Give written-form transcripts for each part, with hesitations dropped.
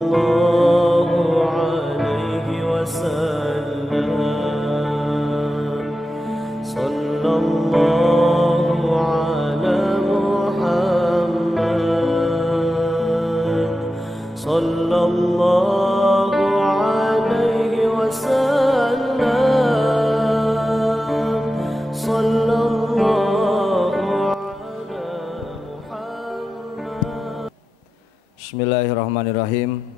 الله عليه وسلم صلى الله على محمد صلى الله عليه وسلم صلى الله على محمد. Bismillahirrahmanirrahim.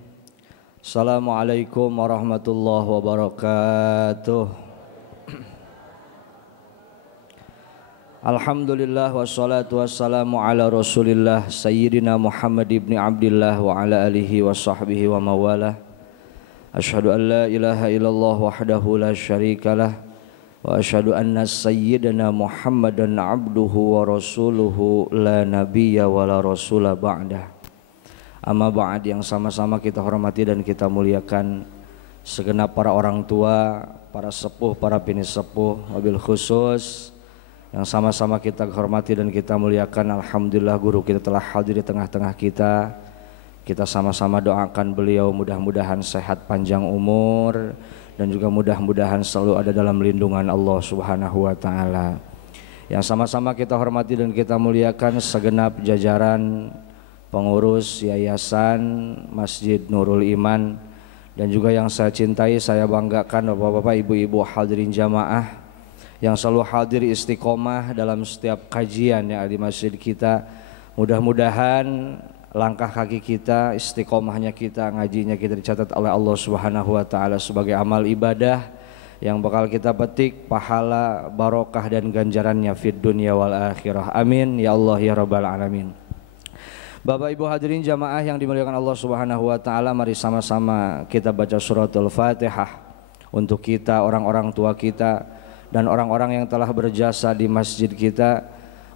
Assalamualaikum warahmatullahi wabarakatuh. Alhamdulillah wassalatu wassalamu ala rasulillah Sayyidina Muhammad ibn Abdillah wa ala alihi wa sahbihi wa mawalah. Ashhadu an la ilaha illallah wahdahu la syarikalah wa ashhadu anna sayyidina Muhammadan abduhu wa rasuluhu la nabiyya wa la rasula ba'dah. Amma ba'd, yang sama-sama kita hormati dan kita muliakan segenap para orang tua, para sepuh, para bini sepuh, wabil khusus yang sama-sama kita hormati dan kita muliakan. Alhamdulillah guru kita telah hadir di tengah-tengah kita. Kita sama-sama doakan beliau mudah-mudahan sehat panjang umur dan juga mudah-mudahan selalu ada dalam lindungan Allah Subhanahu wa taala. Yang sama-sama kita hormati dan kita muliakan segenap jajaran pengurus Yayasan Masjid Nurul Iman, dan juga yang saya cintai, saya banggakan bapak-bapak, ibu-ibu hadirin jamaah yang selalu hadir istiqomah dalam setiap kajian yang ada di masjid kita. Mudah-mudahan langkah kaki kita, istiqomahnya kita, ngajinya kita dicatat oleh Allah Subhanahu wa taala sebagai amal ibadah yang bakal kita petik pahala, barokah dan ganjarannya fid dunya wal akhirah. Amin ya Allah ya rabbal alamin. Bapak Ibu hadirin jamaah yang dimuliakan Allah Subhanahu wa taala, mari sama-sama kita baca suratul Fatihah untuk kita, orang-orang tua kita dan orang-orang yang telah berjasa di masjid kita,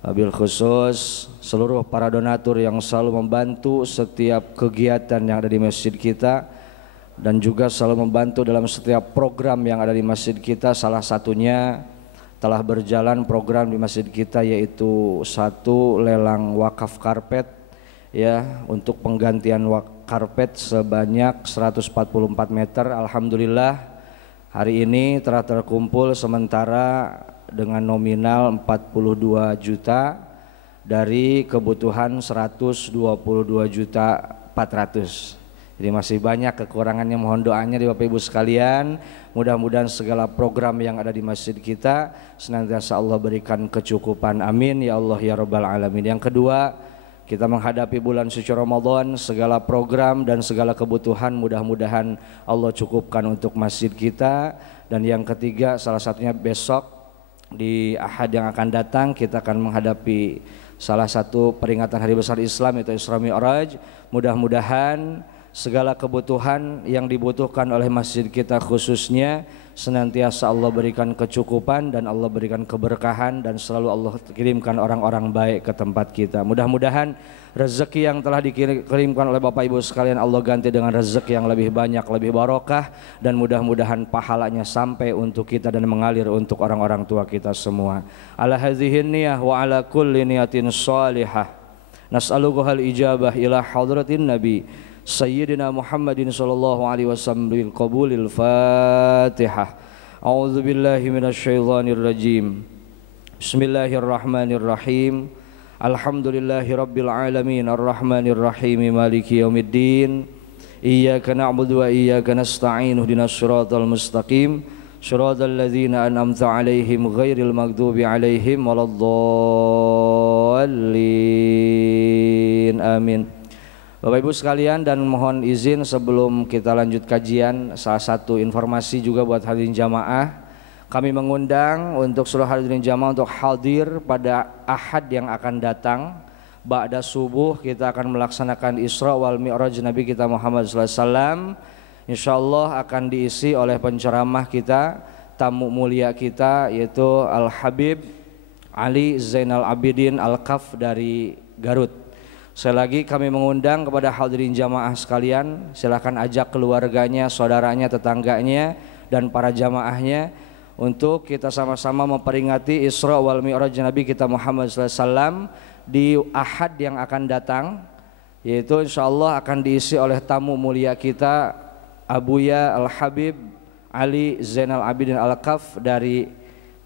wabil khusus seluruh para donatur yang selalu membantu setiap kegiatan yang ada di masjid kita dan juga selalu membantu dalam setiap program yang ada di masjid kita. Salah satunya telah berjalan program di masjid kita, yaitu satu lelang wakaf karpet ya, untuk penggantian karpet sebanyak 144 meter. Alhamdulillah hari ini telah terkumpul sementara dengan nominal 42 juta dari kebutuhan 122 juta 400. Jadi masih banyak kekurangannya, mohon doanya di Bapak Ibu sekalian. Mudah-mudahan segala program yang ada di masjid kita senantiasa Allah berikan kecukupan, amin ya Allah ya rabbal alamin. Yang kedua, kita menghadapi bulan suci Ramadan, segala program dan segala kebutuhan mudah-mudahan Allah cukupkan untuk masjid kita. Dan yang ketiga, salah satunya besok di Ahad yang akan datang kita akan menghadapi salah satu peringatan hari besar Islam, yaitu Isra Mi'raj. Mudah-mudahan segala kebutuhan yang dibutuhkan oleh masjid kita khususnya senantiasa Allah berikan kecukupan dan Allah berikan keberkahan dan selalu Allah kirimkan orang-orang baik ke tempat kita. Mudah-mudahan rezeki yang telah dikirimkan oleh Bapak Ibu sekalian Allah ganti dengan rezeki yang lebih banyak, lebih barokah, dan mudah-mudahan pahalanya sampai untuk kita dan mengalir untuk orang-orang tua kita semua. Ala hadhihin niyah wa ala kulli niyatin salihah nas'aluka al-ijabah ila hadratin nabi Sayyidina Muhammadin sallallahu alaihi wasallam bil qabulil Fatihah. A'udzu billahi minasyaitonir rajim. Bismillahirrahmanirrahim. Alhamdulillahi rabbil alamin arrahmanir rahim maliki yaumiddin. Iyyaka na'budu wa iyyaka nasta'in ihdinas siratal mustaqim. Shiratal ladzina an'amta 'alaihim ghairil maghdubi 'alaihim waladdallin. Amin. Bapak Ibu sekalian, dan mohon izin sebelum kita lanjut kajian, salah satu informasi juga buat hadirin jamaah. Kami mengundang untuk seluruh hadirin jamaah untuk hadir pada Ahad yang akan datang. Ba'da subuh kita akan melaksanakan Isra wal Mi'raj Nabi kita Muhammad sallallahu alaihi wasallam. Insyaallah akan diisi oleh penceramah kita, tamu mulia kita, yaitu Al Habib Ali Zainal Abidin Al-Kaf dari Garut. Sekali lagi kami mengundang kepada hadirin jamaah sekalian, silakan ajak keluarganya, saudaranya, tetangganya dan para jamaahnya untuk kita sama-sama memperingati Isra wal Mi'raj Nabi kita Muhammad sallallahu alaihi wasallam di Ahad yang akan datang, yaitu insyaallah akan diisi oleh tamu mulia kita Abuya Al-Habib Ali Zainal Abidin Al-Kaf dari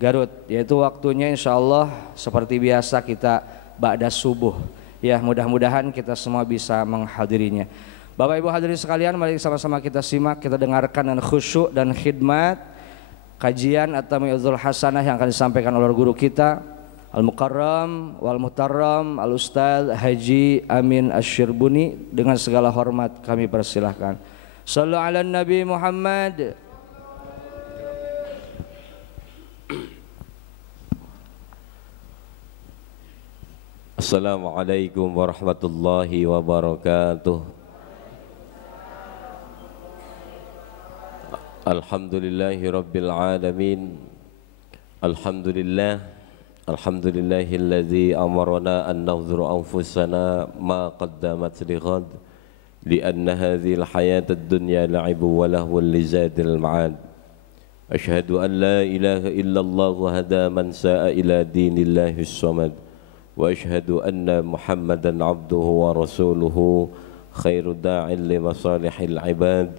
Garut, yaitu waktunya insyaallah seperti biasa kita ba'da subuh ya, mudah-mudahan kita semua bisa menghadirinya. Bapak Ibu hadirin sekalian, mari sama-sama kita simak, kita dengarkan dan khusyuk dan khidmat kajian At-Tamyi'ul Hasanah yang akan disampaikan oleh guru kita Al-Mukarram wal Muhtaram Al-Ustaz Haji Amin Asy-Syirbuni. Dengan segala hormat kami persilahkan. Shallu ala Nabi Muhammad. Assalamualaikum warahmatullahi wabarakatuh. Alhamdulillahi rabbil alamin. Alhamdulillah. Alhamdulillahilladzi amarna an nadhura anfusana ma qaddamat lighad lianna hadhil hayatad dunya la'ibun wa lahwun lizadil ma'ad. Ashhadu an la ilaha illallah hada man sa'a ila dinillahis samad wa ashhadu anna Muhammadan abduhu wa rasuluhu khairu da'in li masalihil ibad.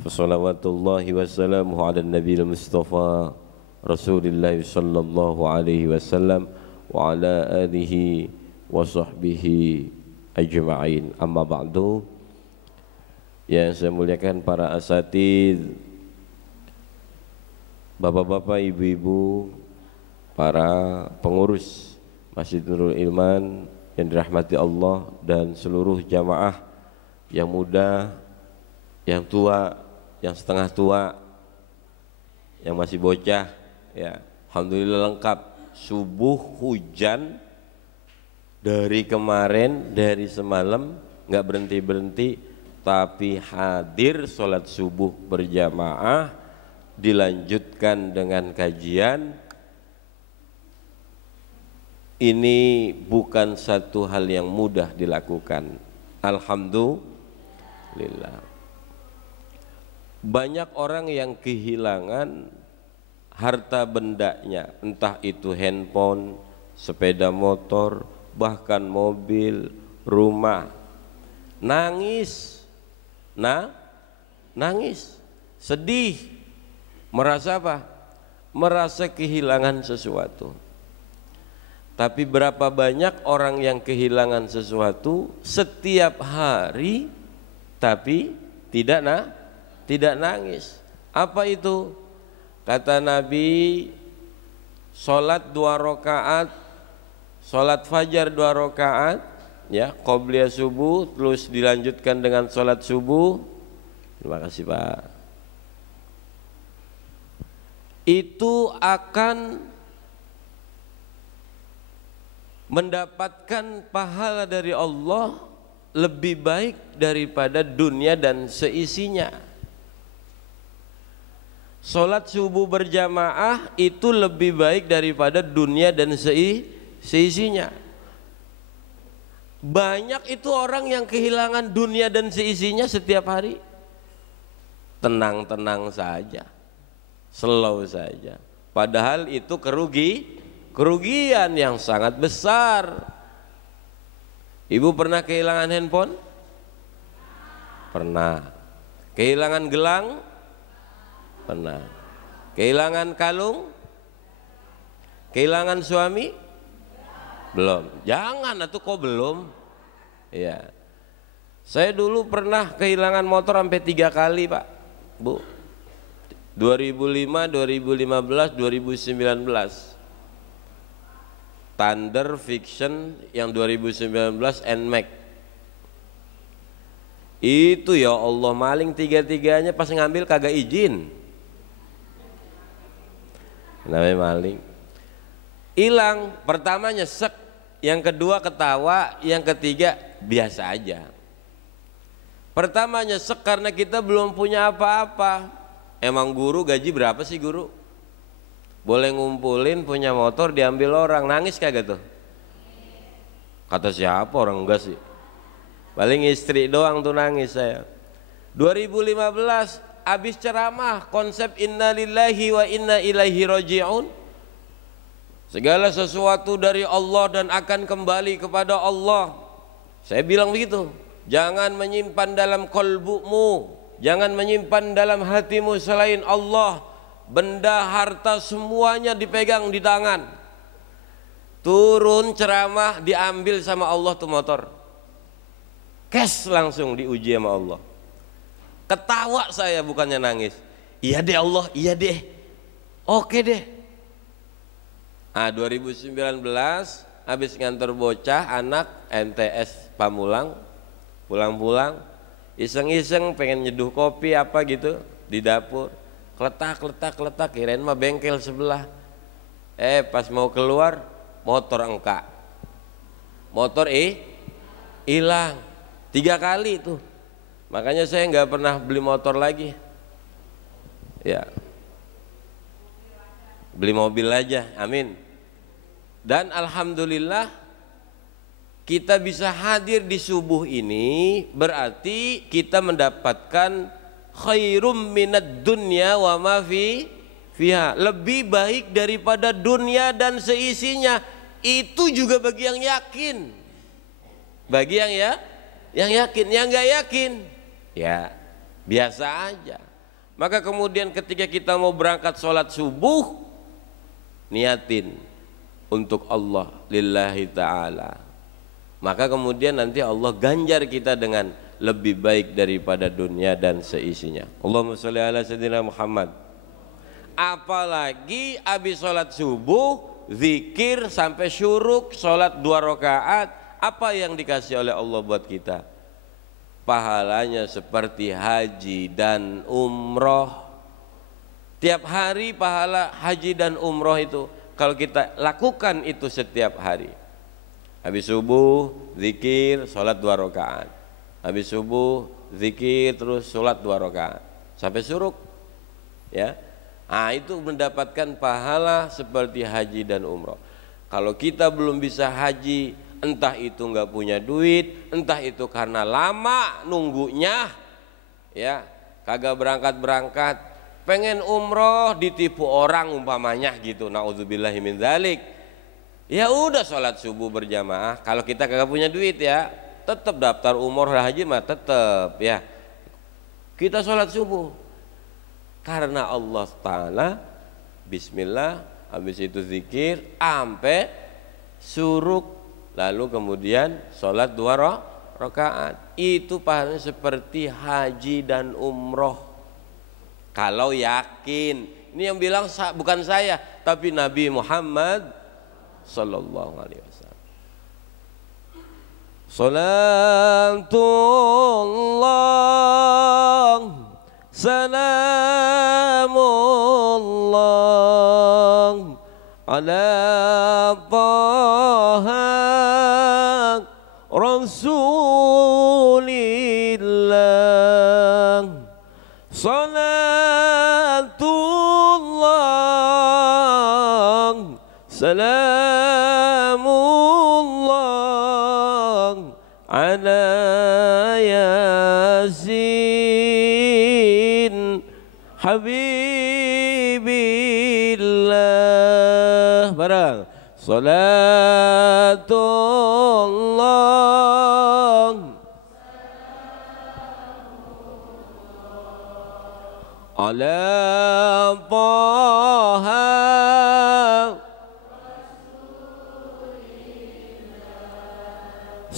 Fa salawatullahi wa salamuhu ala nabiyil mustafa Rasulullah sallallahu alaihi wasallam wa ala alihi wa sahbihi ajma'in. Amma ba'du. Yang saya muliakan para asatidz, bapak-bapak, ibu-ibu, para pengurus Masjid Nurul Ilman yang dirahmati Allah, dan seluruh jamaah yang muda, yang tua, yang setengah tua, yang masih bocah. Ya, alhamdulillah lengkap. Subuh hujan dari kemarin, dari semalam nggak berhenti-berhenti, tapi hadir sholat subuh berjamaah, dilanjutkan dengan kajian. Ini bukan satu hal yang mudah dilakukan. Alhamdulillah. Banyak orang yang kehilangan harta bendanya, entah itu handphone, sepeda motor, bahkan mobil, rumah. Nangis, nangis, sedih, merasa apa? Merasa kehilangan sesuatu. Tapi berapa banyak orang yang kehilangan sesuatu setiap hari, tapi tidak nangis. Apa itu? Kata Nabi, sholat 2 rakaat, sholat fajar 2 rakaat, ya, qobliyah subuh, terus dilanjutkan dengan sholat subuh. Terima kasih Pak. Itu akan mendapatkan pahala dari Allah lebih baik daripada dunia dan seisinya. Sholat subuh berjamaah itu lebih baik daripada dunia dan seisinya. Banyak itu orang yang kehilangan dunia dan seisinya setiap hari. Tenang-tenang saja, slow saja. Padahal itu kerugian yang sangat besar. Ibu pernah kehilangan handphone? Pernah. Kehilangan gelang? Pernah. Kehilangan kalung? Kehilangan suami? Belum. Jangan, atuh kok belum? Ya. Saya dulu pernah kehilangan motor sampai 3 kali Pak, Bu. 2005, 2015, 2019. Thunder Fiction yang 2019 NMAX. Itu ya Allah, maling 3-3-nya pas ngambil kagak izin. Namanya maling. Hilang, pertama nyesek, yang kedua ketawa, yang ketiga biasa aja. Pertama nyesek karena kita belum punya apa-apa. Emang guru gaji berapa sih guru? Boleh ngumpulin punya motor diambil orang, nangis kagak tuh? Kata siapa, orang enggak sih. Paling istri doang tuh nangis saya. 2015 habis ceramah konsep inna lillahi wa inna ilaihi raji'un. Segala sesuatu dari Allah dan akan kembali kepada Allah. Saya bilang begitu. Jangan menyimpan dalam kolbumu, jangan menyimpan dalam hatimu selain Allah. Benda harta semuanya dipegang di tangan. Turun ceramah diambil sama Allah tuh motor, cash langsung diuji sama Allah. Ketawa saya bukannya nangis. Iya deh Allah, iya deh, oke deh. 2019 habis ngantor bocah anak MTS Pamulang, pulang-pulang iseng-iseng pengen nyeduh kopi apa gitu di dapur, kletak kirain mah bengkel sebelah. Pas mau keluar motor engkak, motor hilang 3 kali tuh. Makanya saya nggak pernah beli motor lagi, ya beli mobil aja, amin. Dan alhamdulillah kita bisa hadir di subuh ini, berarti kita mendapatkan khairum minad dunya wa ma fiha, lebih baik daripada dunia dan seisinya. Itu juga bagi yang yakin, bagi yang yakin. Yang nggak yakin ya biasa aja. Maka kemudian ketika kita mau berangkat sholat subuh, niatin untuk Allah lillahi ta'ala, maka kemudian nanti Allah ganjar kita dengan lebih baik daripada dunia dan seisinya. Allahumma sholli ala sayyidina Muhammad. Apalagi habis sholat subuh zikir sampai syuruk, sholat 2 rakaat, apa yang dikasih oleh Allah buat kita? Pahalanya seperti haji dan umroh. Tiap hari pahala haji dan umroh itu kalau kita lakukan itu setiap hari. Habis subuh zikir, sholat 2 rakaat. Habis subuh zikir terus sholat 2 rakaat sampai syuruk, ya. Itu mendapatkan pahala seperti haji dan umroh. Kalau kita belum bisa haji, entah itu nggak punya duit, entah itu karena lama nunggunya, ya kagak berangkat, pengen umroh ditipu orang umpamanya gitu, naudzubillahi min dzalik. Ya udah sholat subuh berjamaah. Kalau kita kagak punya duit ya, tetap daftar umroh haji mah tetap ya. Kita sholat subuh karena Allah Ta'ala, bismillah, habis itu zikir sampai suruk, lalu kemudian sholat 2 rakaat. Itu pahalanya seperti haji dan umroh. Kalau yakin, ini yang bilang bukan saya, tapi Nabi Muhammad sallallahu alaihi wasallam. Salatullah salamullah ala taha rasulillah. Salatullah salamullah ala yasin habibillah. Barang salatullah ala taha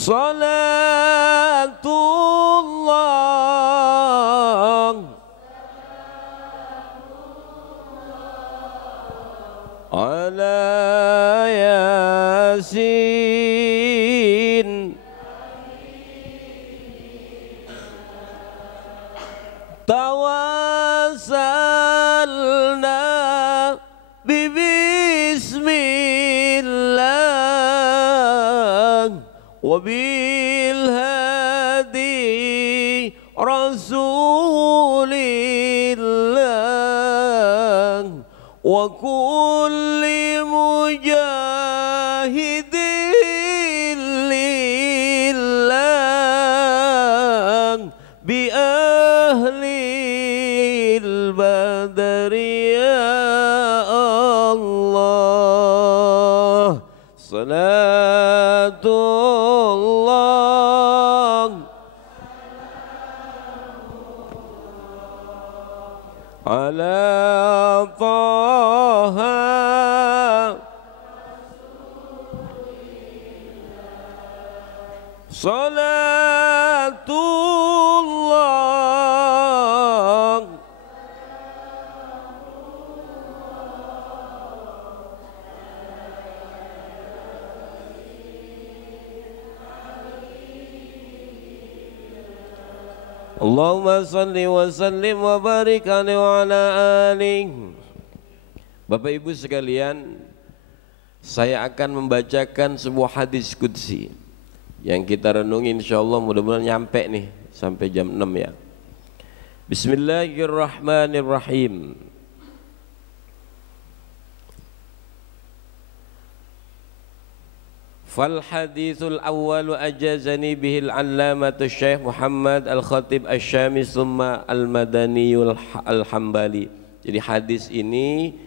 salatullah ala yasin tawassalna bismillah wa bil hadi rasulillah wa kulli mujahidin lillah bi ahlil badri ya Allah. Salatullah ala Taha salatullah Allahumma salli wa sallim wa barik alaihi wa ala alihi. Bapak Ibu sekalian, saya akan membacakan sebuah hadis qudsi yang kita renungi, insyaallah mudah-mudahan nyampe nih sampai jam 6 ya. Bismillahirrahmanirrahim. Fal hadithul awwalu ajazani bihil allamatu Syekh Muhammad Al-Khatib Asy-Syami tsumma Al-Madaniyul Al-Hambali. Jadi hadis ini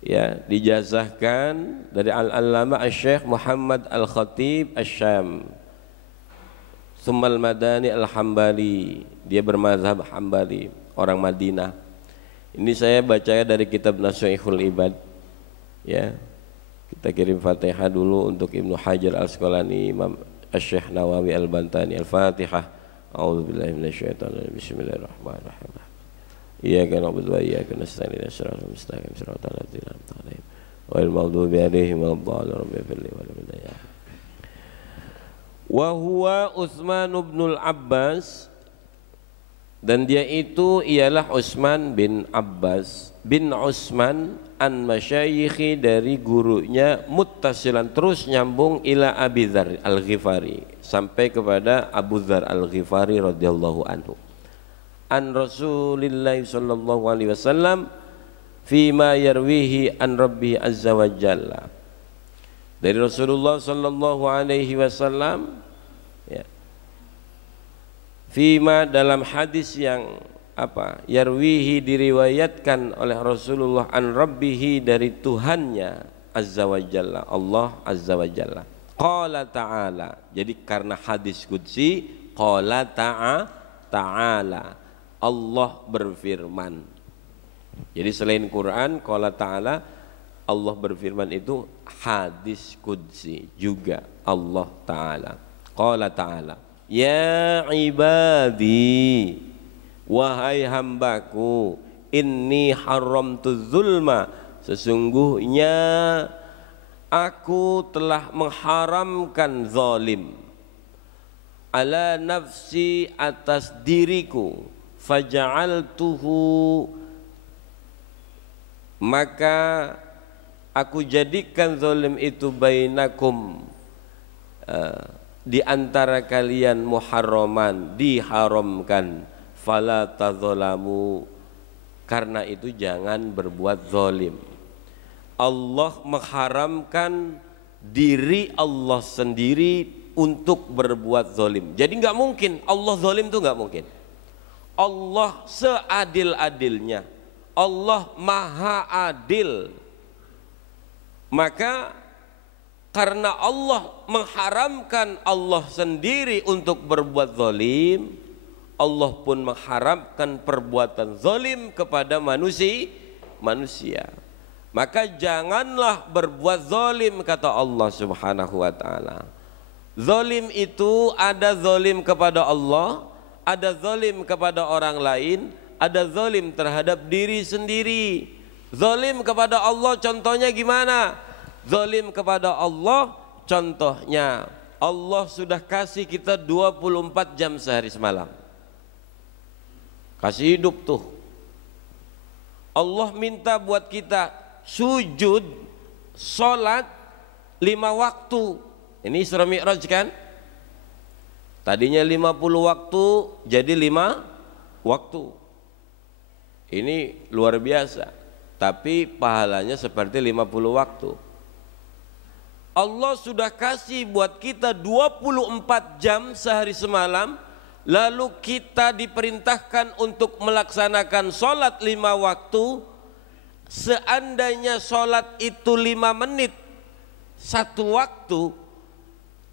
ya dijazahkan dari Al-Allamah Syekh Muhammad Al-Khatib Asy-Syam tsumma Al-Madani Al-Hambali. Dia bermazhab Hambali, orang Madinah. Ini saya baca dari kitab Nasuihul Ibad ya. Kita kirim Fatihah dulu untuk Ibnu Hajar Al-Asqalani, Imam Asy-Syaikh Nawawi Al-Bantani. Al-Fatihah. A'udzubillahi minasyaitonir rajim. Bismillahirrahmanirrahim. Iyyaka na'budu wa iyyaka nasta'in. Ihdinas siratal mustaqim. Siratal ladzina an'amta 'alaihim ghairil maghdubi 'alaihim waladdallin. Rabbighfir li wa li wa huwa Utsman bin Abbas, dan dia itu ialah Utsman bin Abbas bin Utsman an masyayikhi, dari gurunya, muttasilan terus nyambung ila Abi Dzar Al-Ghifari, sampai kepada Abu Dzar Al-Ghifari radhiyallahu anhu, an Rasulillah sallallahu alaihi wasallam fima yarwihi an Rabbih azza wa jalla, dari Rasulullah sallallahu alaihi wasallam ya, fima dalam hadis yang apa, yarwihi diriwayatkan oleh Rasulullah an Rabbihi, dari Tuhannya azza wa jalla, Allah azza wa jalla. Qala ta'ala, jadi karena hadis qudsi, qala ta'ala, Allah berfirman. Jadi selain Quran, qala ta'ala, Allah berfirman, itu hadis qudsi juga Allah ta'ala. Qala ta'ala, ya ibadi, wahai hambaku, inni haramtu zulma, sesungguhnya aku telah mengharamkan zalim, ala nafsi, atas diriku, faja'altuhu, maka aku jadikan zalim itu bainakum, di antara kalian, muharraman, diharamkan, fala tadzalamu, karena itu jangan berbuat zalim. Allah mengharamkan diri Allah sendiri untuk berbuat zalim. Jadi nggak mungkin Allah zalim, itu nggak mungkin. Allah seadil-adilnya, Allah maha adil. Maka karena Allah mengharamkan Allah sendiri untuk berbuat zalim, Allah pun mengharamkan perbuatan zalim kepada manusia. Maka janganlah berbuat zalim, kata Allah Subhanahu wa taala. Zalim itu ada zalim kepada Allah, ada zalim kepada orang lain, ada zalim terhadap diri sendiri. Zalim kepada Allah contohnya gimana? Zalim kepada Allah contohnya, Allah sudah kasih kita 24 jam sehari semalam, kasih hidup tuh. Allah minta buat kita sujud, sholat 5 waktu. Ini Isra Mi'raj kan? Tadinya 50 waktu jadi 5 waktu. Ini luar biasa. Tapi pahalanya seperti 50 waktu. Allah sudah kasih buat kita 24 jam sehari semalam. Lalu kita diperintahkan untuk melaksanakan sholat 5 waktu. Seandainya sholat itu 5 menit, 1 waktu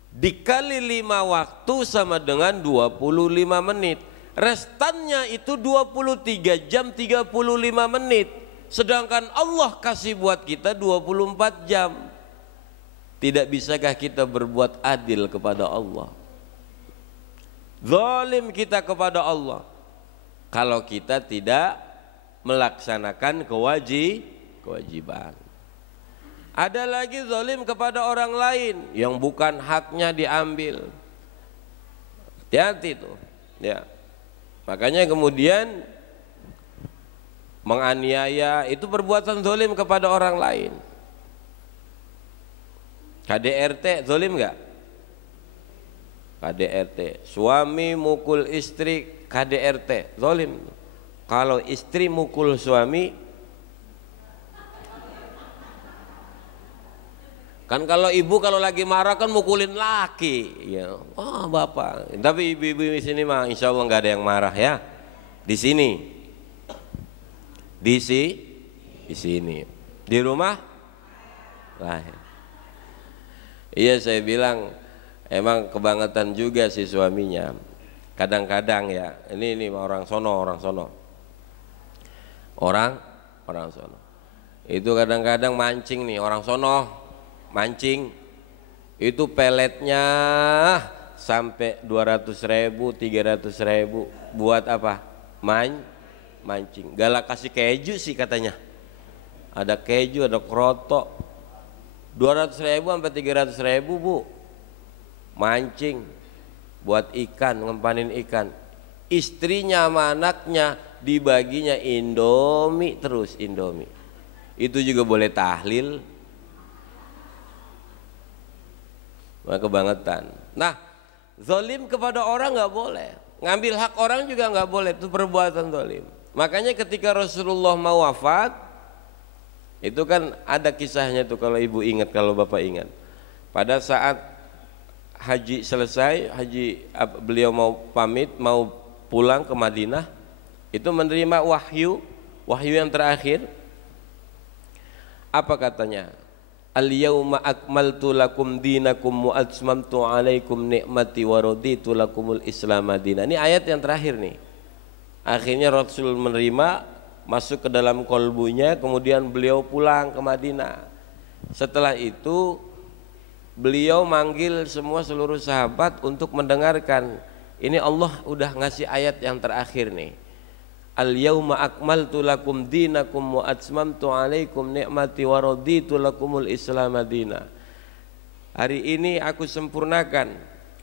dikali 5 waktu sama dengan 25 menit. restannya itu 23 jam 35 menit, sedangkan Allah kasih buat kita 24 jam. Tidak bisakah kita berbuat adil kepada Allah? Zalim kita kepada Allah kalau kita tidak melaksanakan kewajiban. Ada lagi zalim kepada orang lain yang bukan haknya diambil. Hati-hati tuh, ya. Makanya kemudian menganiaya itu perbuatan zalim kepada orang lain. KDRT zalim enggak? KDRT, suami mukul istri, KDRT zalim. Kalau istri mukul suami, kan kalau ibu kalau lagi marah kan mukulin laki, ya. Oh bapak, tapi ibu-ibu di sini mah insya Allah nggak ada yang marah ya. Di sini, di sini, di rumah, lah. Iya saya bilang emang kebangetan juga si suaminya. Kadang-kadang ya, ini orang sono, orang sono. Itu kadang-kadang mancing nih orang sono. Mancing itu peletnya sampai 200.000, 300.000 buat apa? Mancing. Galak kasih keju sih katanya. Ada keju, ada kroto. 200.000 sampai 300.000 bu. Mancing buat ikan, ngempanin ikan. Istrinya sama anaknya dibaginya Indomie terus, Indomie. Itu juga boleh tahlil. Kebangetan. Nah, zalim kepada orang nggak boleh, ngambil hak orang juga nggak boleh, itu perbuatan zalim. Makanya ketika Rasulullah mau wafat, itu kan ada kisahnya tuh kalau ibu ingat, kalau bapak ingat. Pada saat haji selesai, beliau mau pamit, mau pulang ke Madinah, itu menerima wahyu yang terakhir. Apa katanya? Al-yawma akmaltu lakum dinakum wa atmamtu alaikum ni'mati wa raditu lakumul Islam madinah. Ini ayat yang terakhir nih. Akhirnya Rasul menerima, masuk ke dalam kolbunya, kemudian beliau pulang ke Madinah. Setelah itu beliau manggil semua seluruh sahabat untuk mendengarkan. Ini Allah udah ngasih ayat yang terakhir nih. Al-yawma akmaltu lakum dinakum wa atmamtu alaikum ni'mati wa raditu lakumul Islam madinah. Hari ini aku sempurnakan.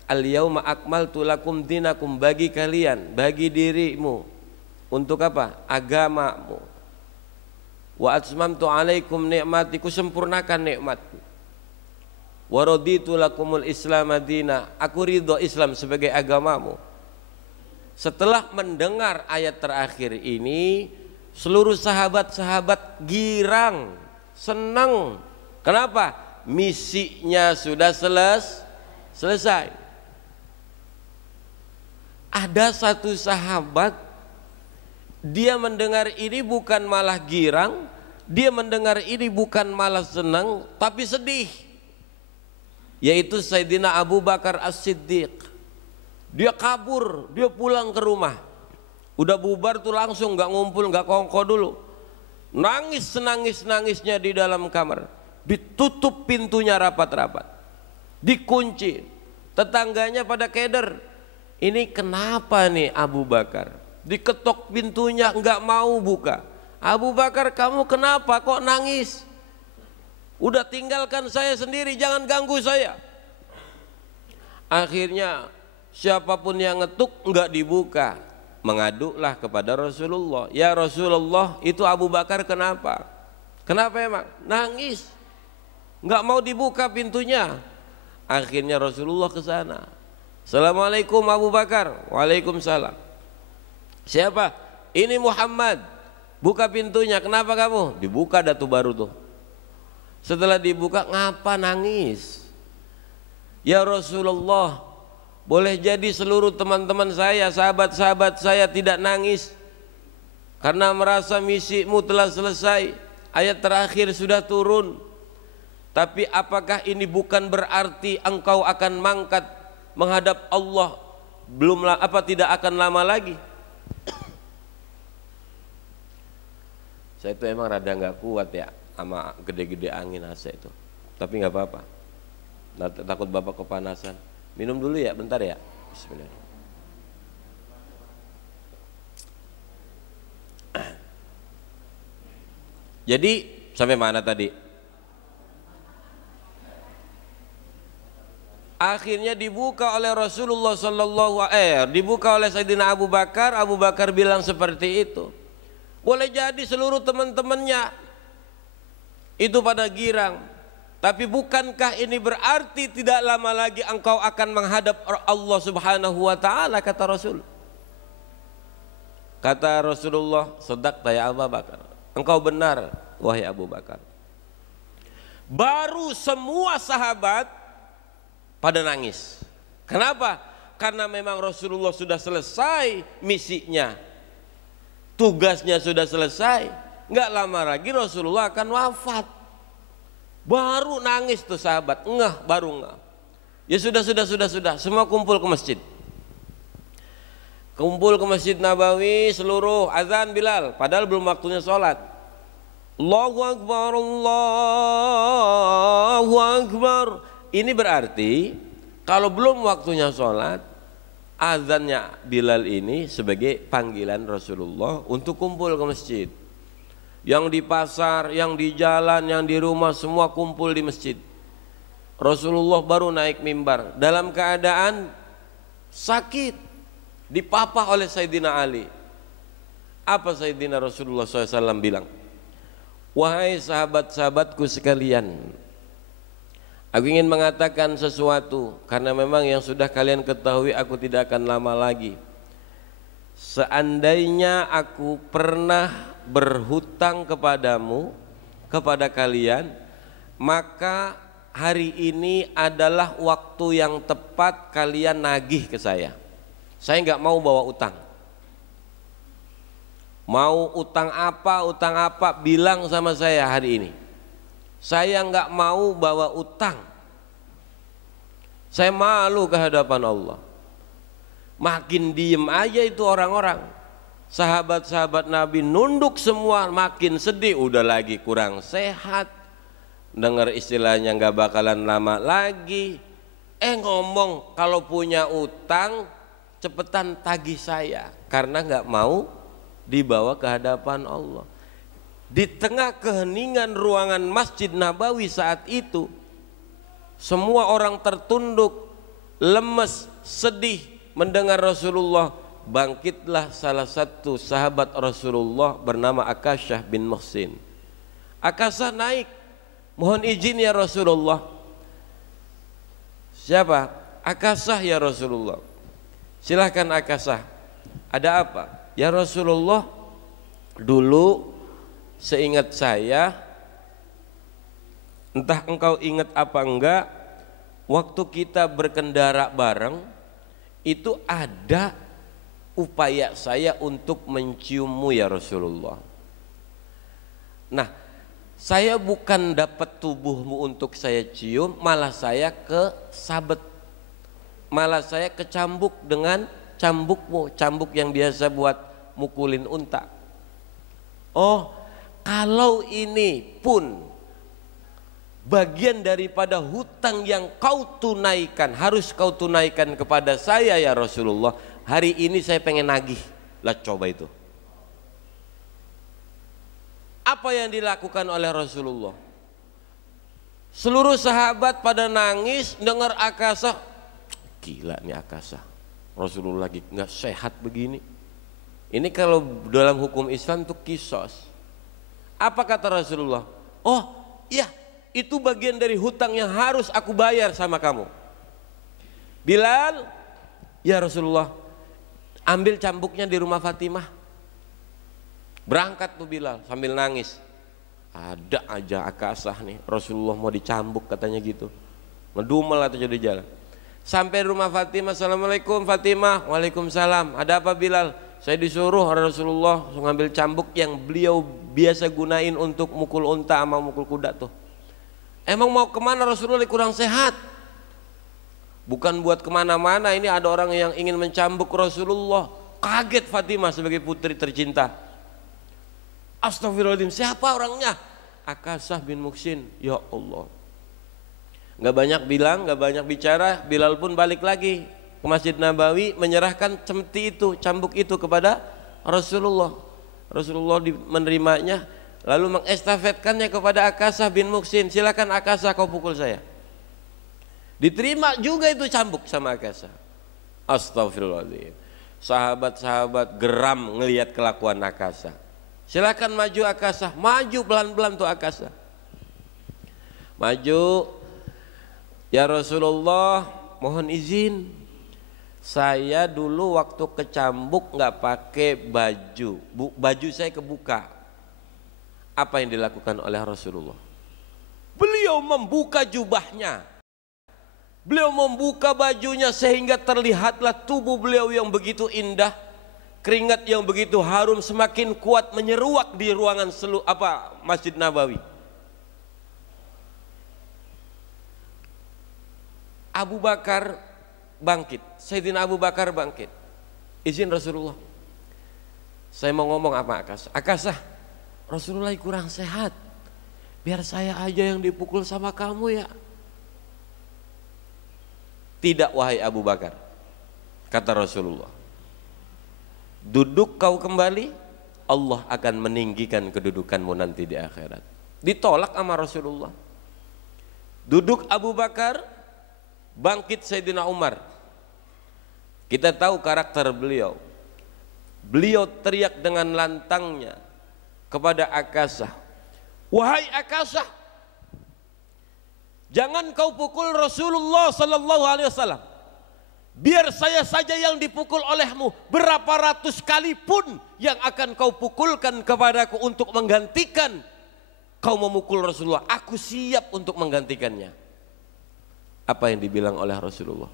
Al-yawma akmaltu lakum dinakum, bagi kalian, bagi dirimu. Untuk apa? Agamamu. Wa atmamtu alaikum ni'mati, ku sempurnakan nikmatku. Wa raditu lakumul Islam madinah, aku ridho Islam sebagai agamamu. Setelah mendengar ayat terakhir ini, seluruh sahabat-sahabat girang, senang. Kenapa? Misinya sudah selesai. Ada satu sahabat, dia mendengar ini bukan malah girang, dia mendengar ini bukan malah senang, tapi sedih. Yaitu Sayyidina Abu Bakar As-Siddiq. Dia kabur, dia pulang ke rumah. Udah bubar tuh langsung, nggak ngumpul, nggak kongko dulu. Nangis senangis-nangisnya di dalam kamar. Ditutup pintunya rapat-rapat, dikunci. Tetangganya pada keder. Ini kenapa nih Abu Bakar? Diketok pintunya, nggak mau buka. Abu Bakar, kamu kenapa kok nangis? Udah tinggalkan saya sendiri, jangan ganggu saya. Akhirnya siapapun yang ngetuk enggak dibuka, mengadulah kepada Rasulullah. Ya Rasulullah, itu Abu Bakar kenapa? Kenapa emang? Nangis, enggak mau dibuka pintunya. Akhirnya Rasulullah ke sana. Assalamualaikum Abu Bakar. Waalaikumsalam. Siapa? Ini Muhammad. Buka pintunya. Kenapa kamu? Dibuka dah tuh baru tuh. Setelah dibuka, ngapa nangis? Ya Rasulullah, boleh jadi seluruh teman-teman saya, sahabat-sahabat saya tidak nangis karena merasa misimu telah selesai, ayat terakhir sudah turun. Tapi apakah ini bukan berarti engkau akan mangkat menghadap Allah tidak akan lama lagi. Saya itu emang rada nggak kuat ya sama gede-gede angin AC itu, tapi nggak apa-apa. Takut bapak kepanasan. Minum dulu ya, bentar ya. Bismillah. Jadi sampai mana tadi? Akhirnya dibuka oleh Rasulullah dibuka oleh Sayyidina Abu Bakar. Abu Bakar bilang seperti itu. Boleh jadi seluruh teman-temannya itu pada girang, tapi bukankah ini berarti tidak lama lagi engkau akan menghadap Allah Subhanahu wa taala, kata Rasul. Kata Rasulullah, "Shadaqta ya Abu Bakar." Engkau benar wahai Abu Bakar. Baru semua sahabat pada nangis. Kenapa? Karena memang Rasulullah sudah selesai misinya. Tugasnya sudah selesai, nggak lama lagi Rasulullah akan wafat. Baru nangis tuh sahabat, baru ngeh. Ya sudah, semua kumpul ke masjid. Kumpul ke Masjid Nabawi, seluruh azan Bilal, padahal belum waktunya sholat. Allahu Akbar, Allahu Akbar. Ini berarti kalau belum waktunya sholat, azannya Bilal ini sebagai panggilan Rasulullah untuk kumpul ke masjid. Yang di pasar, yang di jalan, yang di rumah, semua kumpul di masjid. Rasulullah baru naik mimbar dalam keadaan sakit, dipapah oleh Sayyidina Ali. Apa Sayyidina Rasulullah SAW bilang? Wahai sahabat-sahabatku sekalian, aku ingin mengatakan sesuatu, karena memang yang sudah kalian ketahui aku tidak akan lama lagi. Seandainya aku pernah berhutang kepadamu, kepada kalian, maka hari ini adalah waktu yang tepat kalian nagih ke saya. Saya nggak mau bawa utang. Mau utang apa, bilang sama saya hari ini. Saya nggak mau bawa utang. Saya malu ke hadapan Allah. Makin diem aja itu orang-orang. Sahabat-sahabat Nabi nunduk semua, makin sedih. Udah lagi kurang sehat, dengar istilahnya nggak bakalan lama lagi. Ngomong kalau punya utang cepetan tagih saya, karena nggak mau dibawa ke hadapan Allah. Di tengah keheningan ruangan Masjid Nabawi saat itu, semua orang tertunduk, lemes, sedih mendengar Rasulullah. Bangkitlah salah satu sahabat Rasulullah bernama Akasyah bin Muhsin. Akasyah naik, mohon izin ya Rasulullah. Siapa? Akasyah ya Rasulullah. Silahkan Akasyah, ada apa? Ya Rasulullah, dulu seingat saya, entah engkau ingat apa enggak, waktu kita berkendara bareng itu ada upaya saya untuk menciummu ya Rasulullah. Nah, saya bukan dapat tubuhmu untuk saya cium, malah saya kesabet, malah saya kecambuk dengan cambukmu, cambuk yang biasa buat mukulin unta. Oh, kalau ini pun bagian daripada hutang yang kau tunaikan, harus kau tunaikan kepada saya ya Rasulullah, hari ini saya pengen nagih. Lah coba itu, apa yang dilakukan oleh Rasulullah? Seluruh sahabat pada nangis dengar Akasyah. Gila nih Akasyah, Rasulullah lagi nggak sehat begini. Ini kalau dalam hukum Islam itu kisos. Apa kata Rasulullah? Oh iya, itu bagian dari hutang yang harus aku bayar sama kamu. Bilal, ya Rasulullah, ambil cambuknya di rumah Fatimah. Berangkat tuh Bilal sambil nangis. Ada aja Akasyah nih, Rasulullah mau dicambuk katanya gitu. Ngedumel atau jadi jalan. Sampai rumah Fatimah, Assalamualaikum Fatimah. Waalaikumsalam. Ada apa Bilal? Saya disuruh Rasulullah ngambil cambuk yang beliau biasa gunain untuk mukul unta sama mukul kuda tuh. Emang mau kemana Rasulullah kurang sehat? bukan buat kemana-mana. Ini ada orang yang ingin mencambuk Rasulullah. Kaget Fatimah sebagai putri tercinta. Astagfirullahaladzim, siapa orangnya? Akasah bin Muhsin. Ya Allah, nggak banyak bilang, nggak banyak bicara. Bilal pun balik lagi ke Masjid Nabawi menyerahkan cambuk itu kepada Rasulullah. Rasulullah menerimanya, lalu mengestafetkannya kepada Akasah bin Muhsin. Silakan Akasah, kau pukul saya. Diterima juga itu cambuk sama Akasah. Astagfirullahaladzim. Sahabat-sahabat geram ngelihat kelakuan Akasah. Silakan maju Akasah. Maju pelan-pelan tuh Akasah. Maju. Ya Rasulullah, mohon izin. Saya dulu waktu kecambuk nggak pakai baju. Baju saya kebuka. Apa yang dilakukan oleh Rasulullah? Beliau membuka jubahnya. Beliau membuka bajunya sehingga terlihatlah tubuh beliau yang begitu indah, keringat yang begitu harum semakin kuat menyeruak di ruangan Masjid Nabawi. Abu Bakar bangkit, Sayyidina Abu Bakar bangkit. Izin Rasulullah, saya mau ngomong apa Akasah? Akasah, Rasulullah kurang sehat, biar saya aja yang dipukul sama kamu ya. Tidak wahai Abu Bakar, kata Rasulullah, duduk kau kembali, Allah akan meninggikan kedudukanmu nanti di akhirat. Ditolak sama Rasulullah. Duduk Abu Bakar, bangkit Sayyidina Umar. Kita tahu karakter beliau. Beliau teriak dengan lantangnya kepada Akasah, wahai Akasah, jangan kau pukul Rasulullah sallallahu alaihi wasallam. Biar saya saja yang dipukul olehmu. Berapa ratus kali pun yang akan kau pukulkan kepadaku untuk menggantikan kau memukul Rasulullah, aku siap untuk menggantikannya. Apa yang dibilang oleh Rasulullah?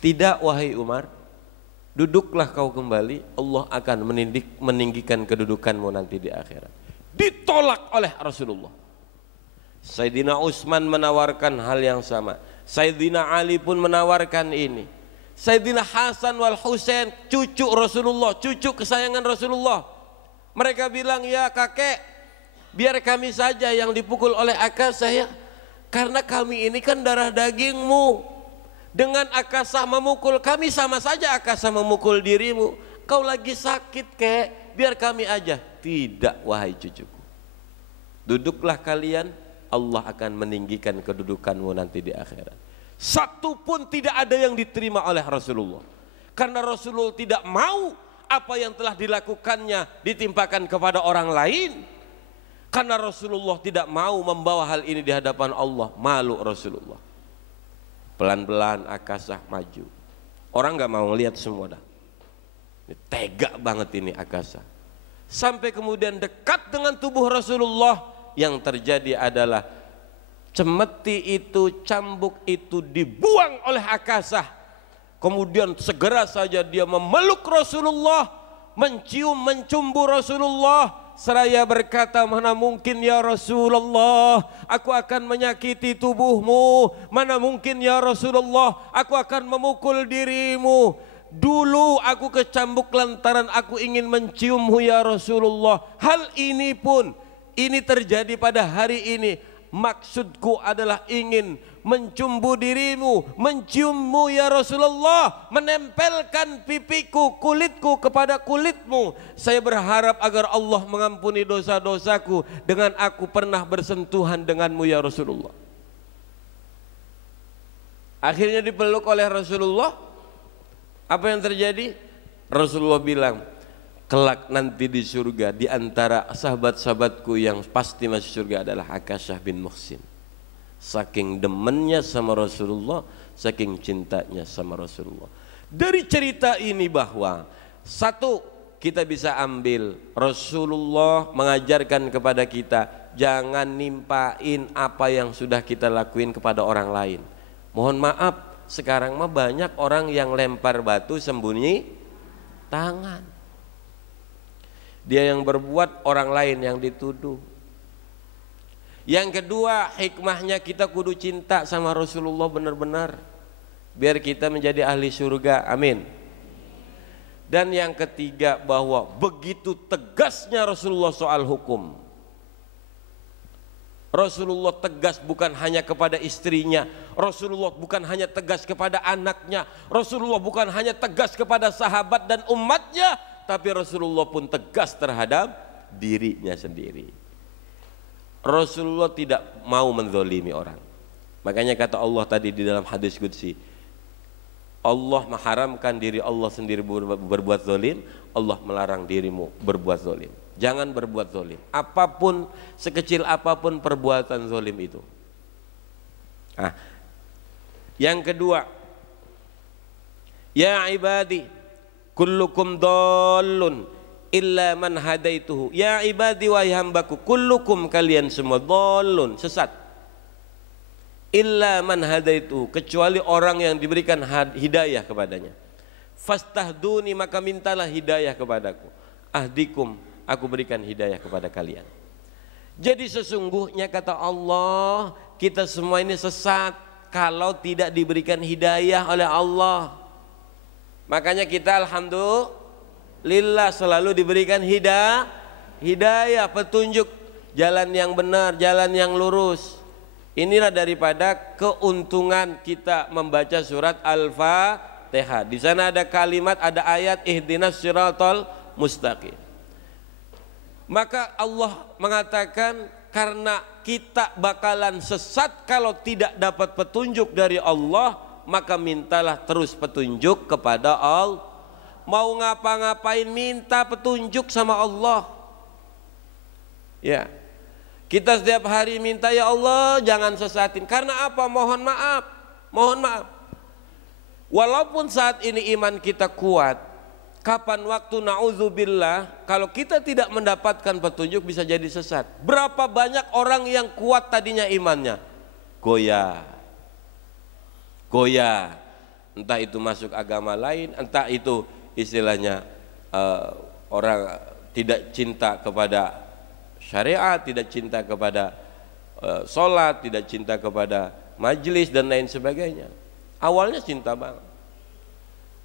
Tidak wahai Umar, duduklah kau kembali, Allah akan meninggikan kedudukanmu nanti di akhirat. Ditolak oleh Rasulullah. Sayyidina Utsman menawarkan hal yang sama. Sayyidina Ali pun menawarkan ini. Sayyidina Hasan wal Husain, cucu Rasulullah, cucu kesayangan Rasulullah. Mereka bilang, ya kakek, biar kami saja yang dipukul oleh Akasah ya. Karena kami ini kan darah dagingmu. Dengan Akasah memukul kami sama saja Akasah memukul dirimu. Kau lagi sakit kek, biar kami aja. Tidak wahai cucuku, duduklah kalian, Allah akan meninggikan kedudukanmu nanti di akhirat. Satu pun tidak ada yang diterima oleh Rasulullah. Karena Rasulullah tidak mau apa yang telah dilakukannya ditimpakan kepada orang lain. Karena Rasulullah tidak mau membawa hal ini di hadapan Allah. Malu Rasulullah. Pelan-pelan Akasah maju. Orang gak mau ngelihat semua dah. Ini tega banget ini Akasah. Sampai kemudian dekat dengan tubuh Rasulullah, yang terjadi adalah cemeti itu, cambuk itu dibuang oleh Akasah. Kemudian segera saja dia memeluk Rasulullah, mencium, mencumbu Rasulullah, seraya berkata, mana mungkin ya Rasulullah aku akan menyakiti tubuhmu, mana mungkin ya Rasulullah aku akan memukul dirimu. Dulu aku kecambuk lantaran aku ingin menciummu ya Rasulullah. Hal ini pun ini terjadi pada hari ini. Maksudku adalah ingin mencumbu dirimu, menciummu ya Rasulullah, menempelkan pipiku, kulitku kepada kulitmu. Saya berharap agar Allah mengampuni dosa-dosaku dengan aku pernah bersentuhan denganmu ya Rasulullah. Akhirnya dipeluk oleh Rasulullah. Apa yang terjadi? Rasulullah bilang, kelak nanti di surga, di antara sahabat-sahabatku yang pasti masuk surga adalah Akasah bin Muhsin. Saking demennya sama Rasulullah, saking cintanya sama Rasulullah. Dari cerita ini bahwa satu, kita bisa ambil, Rasulullah mengajarkan kepada kita jangan nimpain apa yang sudah kita lakuin kepada orang lain. Mohon maaf, sekarang mah banyak orang yang lempar batu sembunyi tangan. Dia yang berbuat, orang lain yang dituduh. Yang kedua, hikmahnya kita kudu cinta sama Rasulullah benar-benar. biar kita menjadi ahli surga, amin. Dan yang ketiga, bahwa begitu tegasnya Rasulullah soal hukum. Rasulullah tegas bukan hanya kepada istrinya, Rasulullah bukan hanya tegas kepada anaknya, Rasulullah bukan hanya tegas kepada sahabat dan umatnya, tapi Rasulullah pun tegas terhadap dirinya sendiri. Rasulullah tidak mau menzolimi orang. Makanya kata Allah tadi di dalam hadis qudsi, Allah mengharamkan diri Allah sendiri berbuat zalim, Allah melarang dirimu berbuat zalim. Jangan berbuat zalim. Apapun, sekecil apapun perbuatan zalim itu. Nah, yang kedua, ya ibadi kullukum dallun illa man hadaituhu. Ya ibadi wahai hambaku, kullukum kalian semua dallun, sesat. Illa man hadaituhu, kecuali orang yang diberikan hidayah kepadanya. Fastahduni, maka mintalah hidayah kepadaku. Ahdikum, aku berikan hidayah kepada kalian. Jadi sesungguhnya kata Allah, kita semua ini sesat kalau tidak diberikan hidayah oleh Allah. Makanya kita alhamdulillah selalu diberikan hidayah, petunjuk jalan yang benar, jalan yang lurus. Inilah daripada keuntungan kita membaca surat Al-Fatihah. Di sana ada kalimat, ada ayat ihdinas siratal mustaqim. Maka Allah mengatakan karena kita bakalan sesat kalau tidak dapat petunjuk dari Allah, maka mintalah terus petunjuk kepada Allah. Mau ngapa-ngapain minta petunjuk sama Allah. Ya. Kita setiap hari minta, ya Allah jangan sesatin. Karena apa? Mohon maaf. Mohon maaf. Walaupun saat ini iman kita kuat, kapan waktu na'udzubillah kalau kita tidak mendapatkan petunjuk bisa jadi sesat. Berapa banyak orang yang kuat tadinya imannya goyah. Entah itu masuk agama lain, entah itu istilahnya orang tidak cinta kepada syariat, tidak cinta kepada sholat, tidak cinta kepada majelis dan lain sebagainya. Awalnya cinta banget,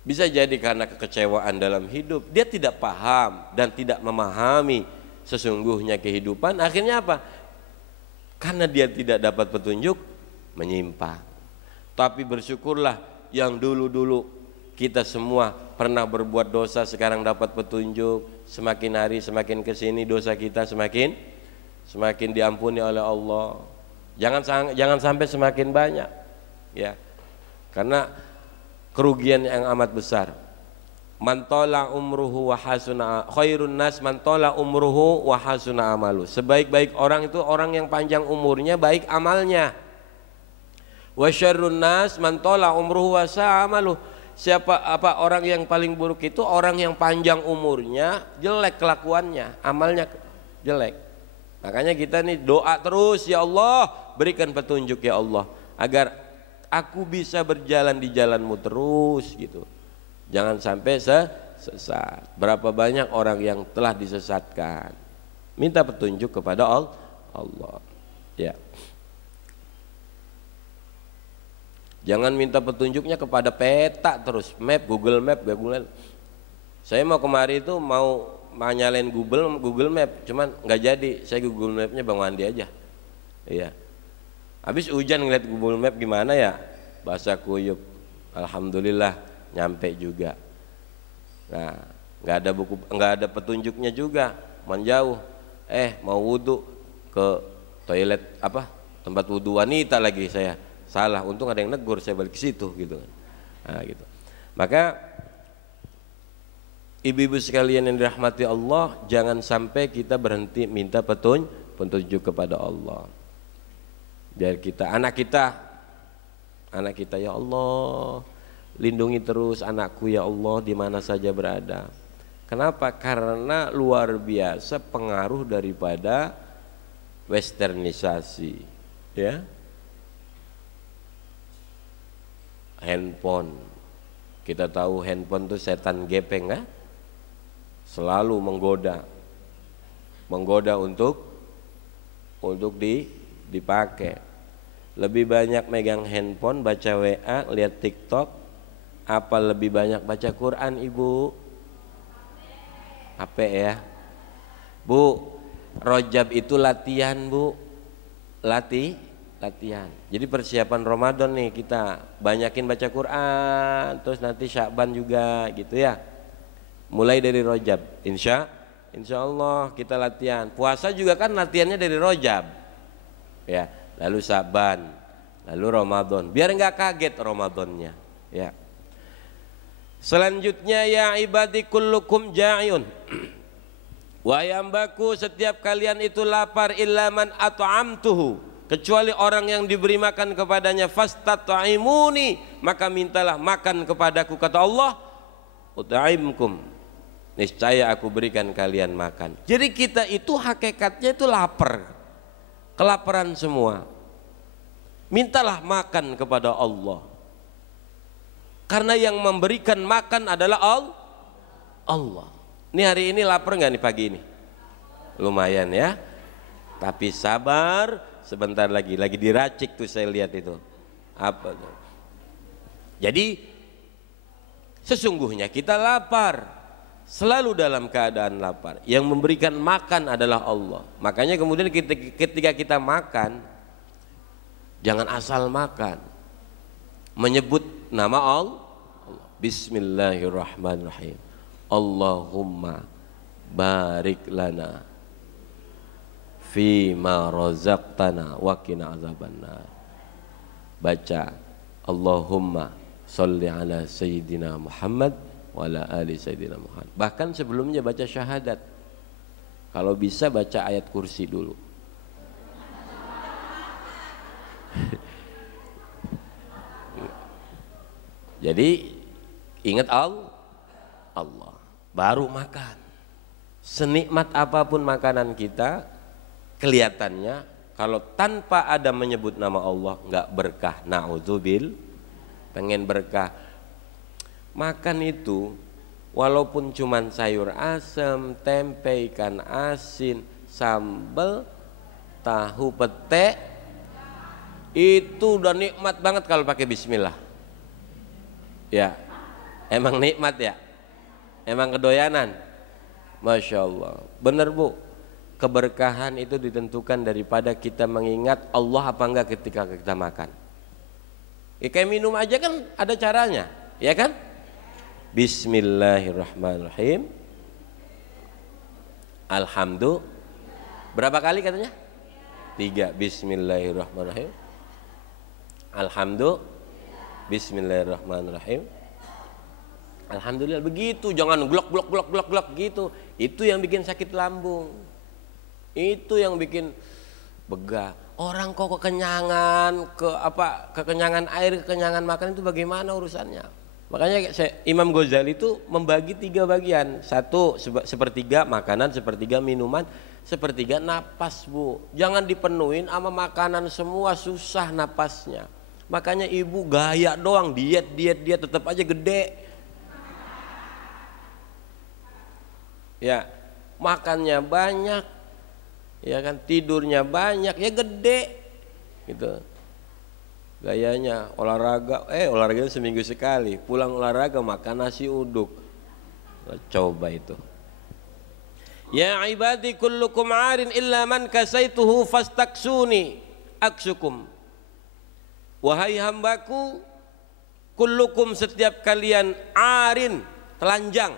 bisa jadi karena kekecewaan dalam hidup, dia tidak paham dan tidak memahami sesungguhnya kehidupan. Akhirnya apa? Karena dia tidak dapat petunjuk, menyimpang. Tapi bersyukurlah yang dulu-dulu kita semua pernah berbuat dosa, sekarang dapat petunjuk. Semakin hari semakin kesini dosa kita semakin diampuni oleh Allah. Jangan sampai semakin banyak, ya. Karena kerugian yang amat besar. Man tala umruhu wa hasuna khairun nas man tala umruhu wa hasuna amalu. Sebaik-baik orang itu orang yang panjang umurnya, baik amalnya. Wa syarrun nas man tala umruhu wa sa'a amalu. Orang yang paling buruk itu orang yang panjang umurnya, jelek kelakuannya, amalnya jelek. Makanya kita nih doa terus, ya Allah berikan petunjuk ya Allah, agar aku bisa berjalan di jalanmu terus gitu. Jangan sampai sesat. Berapa banyak orang yang telah disesatkan. Minta petunjuk kepada Allah. Ya. Jangan minta petunjuknya kepada peta terus, map, Google Map. Saya mau kemari itu mau nyalain Google Map, cuman nggak jadi. Saya Google Mapnya Bang Wandi aja. Iya. Habis hujan ngeliat Google Map gimana ya? Basah kuyup. Alhamdulillah nyampe juga. Nah, nggak ada petunjuknya juga, menjauh. Mau wudhu ke toilet tempat wudhu wanita lagi saya. Salah, untung ada yang negur, saya balik ke situ gitu. Nah, gitu. Maka ibu-ibu sekalian yang dirahmati Allah, jangan sampai kita berhenti minta petunjuk kepada Allah. Biar anak kita ya Allah, lindungi terus anakku ya Allah di mana saja berada. Kenapa? Karena luar biasa pengaruh daripada westernisasi, ya. Handphone, kita tahu handphone itu setan gepeng, kan? Selalu menggoda untuk dipakai. Lebih banyak megang handphone, baca WA, lihat TikTok, apa lebih banyak baca Quran ibu? HP ya. Bu, Rojab itu latihan bu, latihan. Jadi persiapan Ramadan nih, kita banyakin baca Quran, terus nanti Sya'ban juga gitu ya. Mulai dari Rojab, insya Allah kita latihan. Puasa juga kan latihannya dari Rojab, ya. Lalu Sya'ban, lalu Ramadan. Biar nggak kaget Ramadannya, ya. Selanjutnya ya ibadi kullukum ja'iyun. Wahai hambaku, setiap kalian itu lapar illa man at'amtuhu, kecuali orang yang diberi makan kepadanya. Fastat'imuni, maka mintalah makan kepadaku, kata Allah. Ut'imkum, niscaya aku berikan kalian makan. Jadi kita itu hakikatnya itu lapar, kelaparan semua. Mintalah makan kepada Allah, karena yang memberikan makan adalah Allah. Ini hari ini lapar nggak nih pagi ini? Lumayan ya. Tapi sabar, sebentar lagi diracik tuh saya lihat itu. Apa tuh? Jadi sesungguhnya kita lapar, selalu dalam keadaan lapar. Yang memberikan makan adalah Allah. Makanya kemudian ketika kita makan, jangan asal makan. Menyebut nama Allah. Bismillahirrahmanirrahim. Allahumma barik lana fima razaqtana wa qina azabannar. Baca Allahumma sholli ala sayyidina Muhammad wa ala ali sayyidina Muhammad. Bahkan sebelumnya baca syahadat. Kalau bisa baca ayat kursi dulu. Jadi ingat Allah, baru makan. Senikmat apapun makanan kita, kelihatannya kalau tanpa ada menyebut nama Allah nggak berkah. Na'udzubil, pengen berkah. Makan itu walaupun cuman sayur asam, tempe, ikan asin, sambal, tahu pete, itu udah nikmat banget kalau pakai bismillah. Ya, emang nikmat ya, emang kedoyanan. Masya Allah, bener bu, keberkahan itu ditentukan daripada kita mengingat Allah apa enggak ketika kita makan. Ya, kayak minum aja kan ada caranya, ya kan? Bismillahirrahmanirrahim. Alhamdulillah. Berapa kali katanya? 3. Bismillahirrahmanirrahim. Alhamdulillah. Bismillahirrahmanirrahim. Alhamdulillah, begitu, jangan glok gitu. Itu yang bikin sakit lambung. Itu yang bikin begah. Orang kok kekenyangan, kekenyangan air, kekenyangan makan itu bagaimana urusannya? Makanya Imam Ghazali itu membagi 3 bagian. 1 sepertiga makanan, sepertiga minuman, sepertiga napas bu. Jangan dipenuhin sama makanan semua, susah napasnya. Makanya ibu gaya doang, diet tetap aja gede. Ya, makannya banyak, ya kan, tidurnya banyak, ya gede, gitu. Gayanya olahraga seminggu sekali, pulang olahraga makan nasi uduk. Coba itu. Ya ibadi kullukum arin illa man kasaituhu fastaksuni aksukum. Wahai hambaku, kullukum setiap kalian arin, telanjang,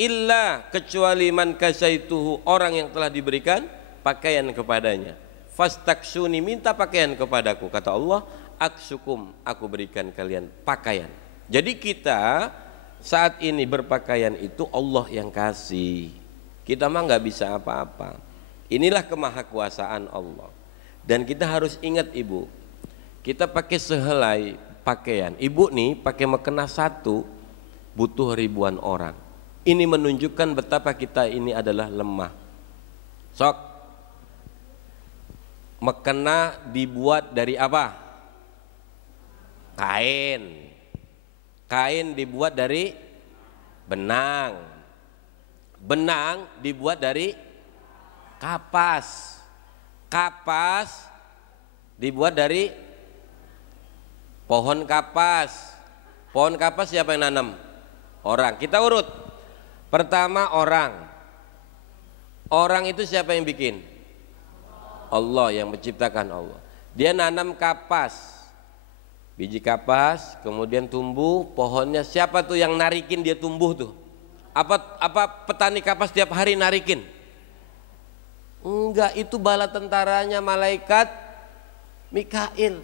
illa kecuali man kasaituhu, orang yang telah diberikan pakaian kepadanya. Fastaksuni, minta pakaian kepadaku, kata Allah, aksukum, aku berikan kalian pakaian. Jadi kita saat ini berpakaian itu Allah yang kasih. Kita mah nggak bisa apa-apa. Inilah kemahakuasaan Allah. Dan kita harus ingat ibu, kita pakai sehelai pakaian. Ibu nih pakai mukena 1 butuh ribuan orang. Ini menunjukkan betapa kita ini adalah lemah. Sok, mukena dibuat dari apa? Kain. Kain dibuat dari benang. Benang dibuat dari kapas. Kapas Dibuat dari pohon kapas. Pohon kapas siapa yang nanam? Orang. Kita urut. Pertama orang. Orang itu siapa yang bikin? Allah, yang menciptakan Allah. Dia nanam kapas. Biji kapas, kemudian tumbuh pohonnya. Siapa tuh yang narikin dia tumbuh tuh? Apa petani kapas tiap hari narikin? Enggak, itu bala tentaranya malaikat Mikail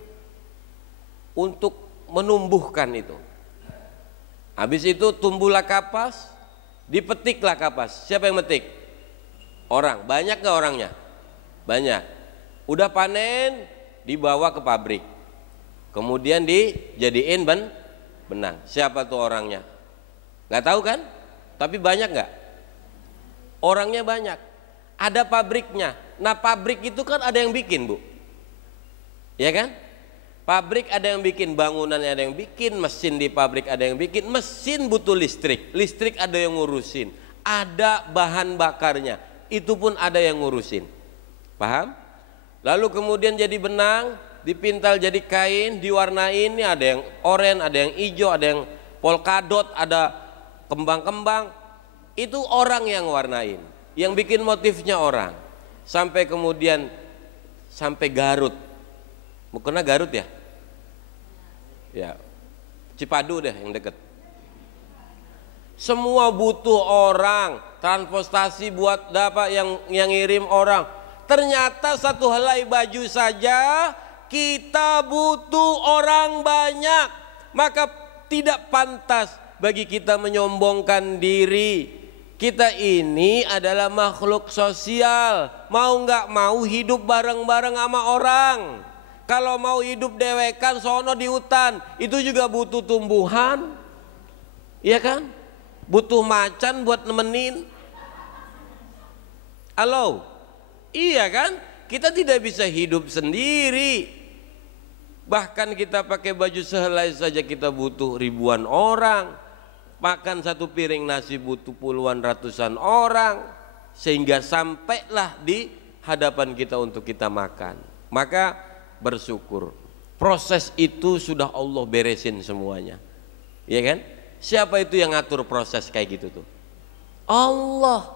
untuk menumbuhkan itu. Habis itu tumbuhlah kapas, dipetiklah kapas. Siapa yang metik? Orang. Banyak gak orangnya? Banyak. Udah panen, dibawa ke pabrik, kemudian dijadiin benang. Siapa tuh orangnya? Gak tahu kan? Tapi banyak gak? Orangnya banyak. Ada pabriknya. Nah pabrik itu kan ada yang bikin, Bu, ya kan? Pabrik ada yang bikin, bangunannya ada yang bikin, mesin di pabrik ada yang bikin. Mesin butuh listrik, listrik ada yang ngurusin. Ada bahan bakarnya, itu pun ada yang ngurusin. Paham? Lalu kemudian jadi benang, dipintal jadi kain, diwarnain. Ini ada yang oranye, ada yang hijau, ada yang polkadot, ada kembang-kembang. Itu orang yang warnain, yang bikin motifnya orang. Sampai kemudian sampai Garut. Mau kena Garut ya? Ya, Cipadu deh yang deket. Semua butuh orang, transportasi buat dapat yang ngirim orang. Ternyata satu helai baju saja kita butuh orang banyak. Maka tidak pantas bagi kita menyombongkan diri. Kita ini adalah makhluk sosial. Mau nggak mau hidup bareng-bareng sama orang. Kalau mau hidup dewekan sono di hutan, itu juga butuh tumbuhan. Iya kan? Butuh macan buat nemenin. Halo? Iya kan? Kita tidak bisa hidup sendiri. Bahkan kita pakai baju sehelai saja kita butuh ribuan orang. Makan satu piring nasi butuh puluhan ratusan orang. Sehingga sampailah di hadapan kita untuk kita makan. Maka bersyukur, proses itu sudah Allah beresin semuanya, ya kan? Siapa itu yang ngatur proses kayak gitu tuh? Allah.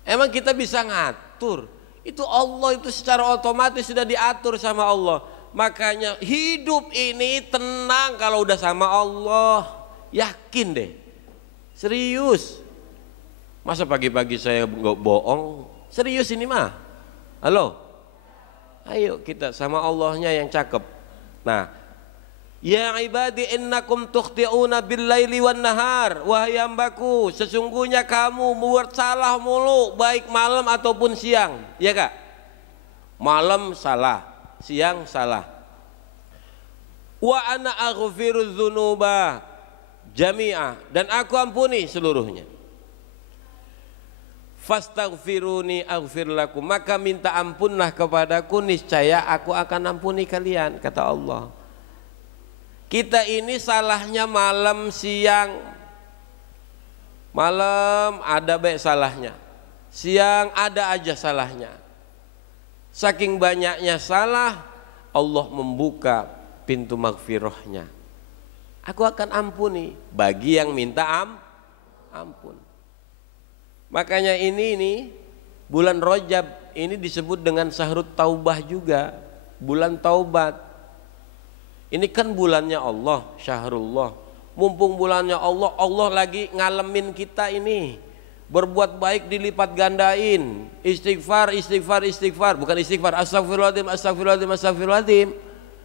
Emang kita bisa ngatur? Itu Allah, itu secara otomatis sudah diatur sama Allah. Makanya hidup ini tenang kalau udah sama Allah. Yakin deh, serius. Masa pagi-pagi saya nggak bohong? Serius ini mah. Halo? Ayo kita sama Allahnya yang cakep. Nah, ya ibadi innakum tukhti'una bil-laili wan nahar. Wahai hambaku, sesungguhnya kamu membuat salah mulu baik malam ataupun siang. Ya Kak? Malam salah, siang salah. Wa ana aghfirudz dzunuba jami'ah, dan aku ampuni seluruhnya. Fastaghfiruni aghfir lakum, maka minta ampunlah kepadaku, niscaya aku akan ampuni kalian, kata Allah. Kita ini salahnya malam siang. Malam ada baik salahnya, siang ada aja salahnya. Saking banyaknya salah, Allah membuka pintu maghfirahnya. Aku akan ampuni bagi yang minta ampun. Makanya ini bulan Rajab ini disebut dengan Syahrut Taubah juga, bulan taubat. Ini kan bulannya Allah, Syahrullah. Mumpung bulannya Allah, Allah lagi ngalamin kita ini. Berbuat baik dilipat gandain. Istighfar, istighfar, istighfar. Bukan istighfar, astagfirullahaladzim, astagfirullahaladzim, astagfirullahaladzim.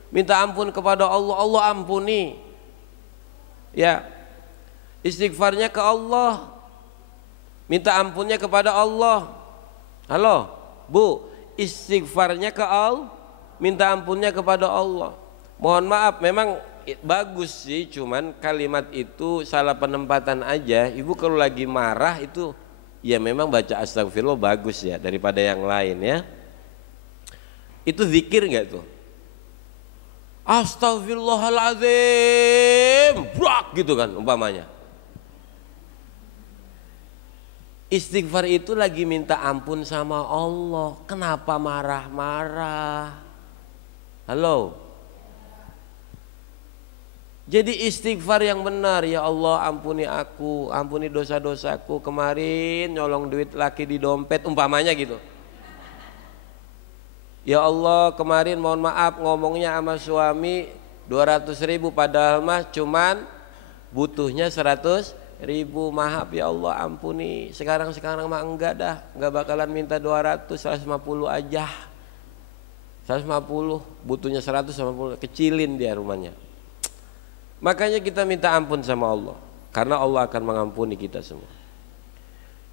Minta ampun kepada Allah, Allah ampuni. Ya, istighfarnya ke Allah, minta ampunnya kepada Allah. Halo Bu, istighfarnya ke Allah, minta ampunnya kepada Allah. Mohon maaf, memang bagus sih, cuman kalimat itu salah penempatan aja. Ibu kalau lagi marah itu ya memang baca astagfirullah bagus ya daripada yang lain ya. Itu zikir nggak tuh? Astagfirullahaladzim, brak gitu kan umpamanya. Istighfar itu lagi minta ampun sama Allah. Kenapa marah-marah? Halo. Jadi istighfar yang benar, ya Allah ampuni aku, ampuni dosa-dosaku, kemarin nyolong duit laki di dompet umpamanya gitu. Ya Allah kemarin mohon maaf ngomongnya sama suami 200.000 padahal mah cuman butuhnya 100.000, maaf ya Allah ampuni. Sekarang mah enggak dah, enggak bakalan minta 200, 150 aja. 150, butuhnya 150, kecilin dia rumahnya. Makanya kita minta ampun sama Allah, karena Allah akan mengampuni kita semua.